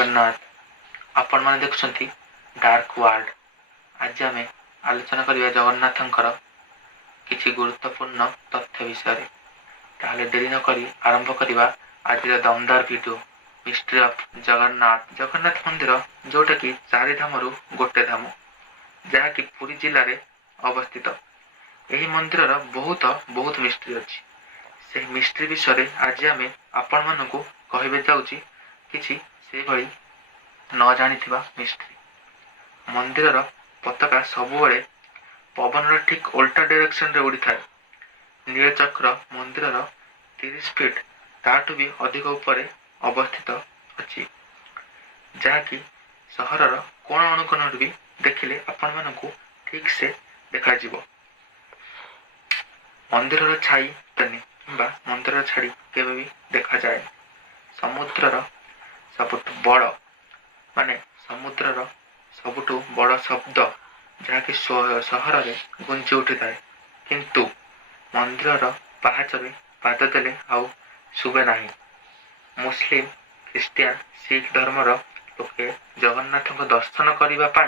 जगन्नाथ आपण मैंने देखुं dark world. आज आम आलोचना करवा जगन्नाथंकर किसी गुरुत्वपूर्ण तथ्य विषय। ताहले देरी न करी आरंभ करवा आज दमदार video mystery of Jagannath. Jagannath मंदिर जोटा कि चारि धाम गोटे धाम जहाँकि पुरी जिले में अवस्थित। यही मंदिर बहुत बहुत मिस्ट्री अच्छी। से मिस्ट्री विषय आज आम आपण मानू कहबे जाऊँगी किसी से भली न जानिथिबा मिस्ट्री। मंदिर पताका सबुबले पवन ठीक उल्टा डायरेक्शन रे उड़ी थाए। नीलचक्र मंदिर 30 फीट ताठू भी अधिक ऊपर अवस्थित अच्छी जहाँकि सहरर कोण अनुकोण भी देखिले आपण मानू ठीक से देखा जिवो। मंदिर छाई तनी मंदिर छाड़ी केवे भी देखा जाए। समुद्रर सबुठ बड़ माने समुद्रर सबुठ बड़ शब्द जहाँकि सहर में गुंजी उठी थाए किंतु मंदिर पाहाच में पाद देले आउ शुभे नाही। मुस्लिम ख्रिस्टियान सिख धर्मर लोके जगन्नाथ को दर्शन करने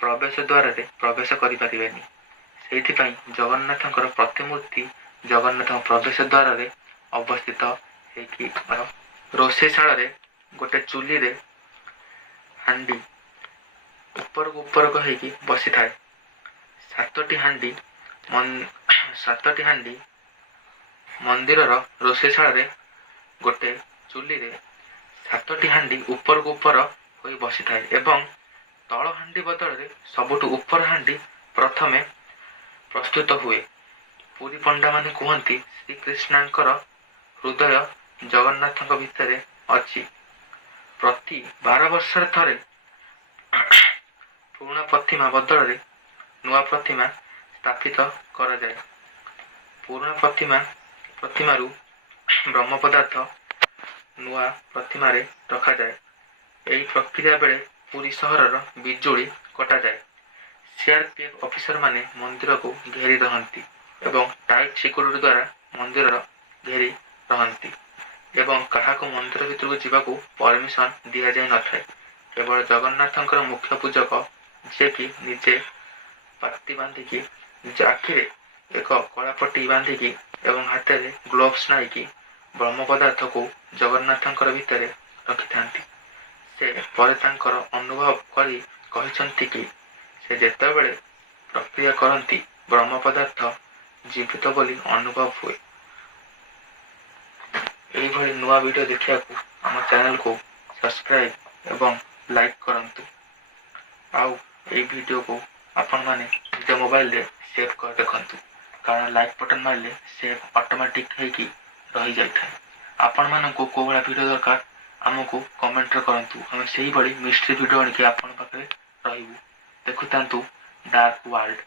प्रवेश द्वार रे प्रवेश करें। से जगन्नाथंकर प्रतिमूर्ति जगन्नाथ प्रवेश द्वार रे अवस्थित है। रोषेशाला रे गोटे चुली रे हांडी ऊपर को होगी बसी थाए। सातटी हांडी मंदिर रोषेशाला रे गोटे चुली रे सातटी हांडी ऊपर होई बसी थाए एवं तल हांडी बदल रे सबुठु ऊपर हांडी प्रथमे प्रस्तुत हुए। पुरी पंडा माने कहती श्रीकृष्णकर हृदय जगन्नाथ भितर अच्छी। प्रति 12 वर्ष थरे पुराणा प्रतिमा बदल रे नुआ प्रतिमा स्थापित करा जाए। पुराणा प्रतिमारू ब्रह्म पदार्थ नुआ प्रतिमा रे रखा जाए। यही प्रक्रिया बेले पुरी सहरर बिजुली कटा जाए। सीआरपीएफ ऑफिसर माने मंदिर को घेरी रहंती एवं टाइट सिक्योरिटी द्वारा मंदिर घेरी रहंती एवं कहा को मंदिर भीतर को जीवा को परमिशन दिया जाए न थाए। केवल जगन्नाथंकर मुख्य पूजक जे कि निजे पाती बांधिकी निज आखिरे एक कलापट्टी बांधिकी एवं हाथ में ग्लोव्स नाइकी ब्रह्म पदार्थ को जगन्नाथंकर भितर रखि थांती। से पर तांकर अनुभव करी कहिसंती कि से जेतेबेले प्रक्रिया करती ब्रह्म पदार्थ जीवित बोली अनुभव हुए। यही भली नुआ वीडियो देखा आम चैनल को सब्सक्राइब एवं लाइक करंतु। आउ ये वीडियो को आपण माने निज मोबाइल रे सेव कर देखंतु कारण लाइक बटन मारले सेव ऑटोमेटिक हेकी रही जाय थाए। आपण माननको को बड़ा वीडियो दरकार आमको कमेंट रे करंतु। हम सही बड़ी मिस्ट्री वीडियो आनिके आपण पाखरे रहिबु। देखुतांतु डार्क वर्ल्ड।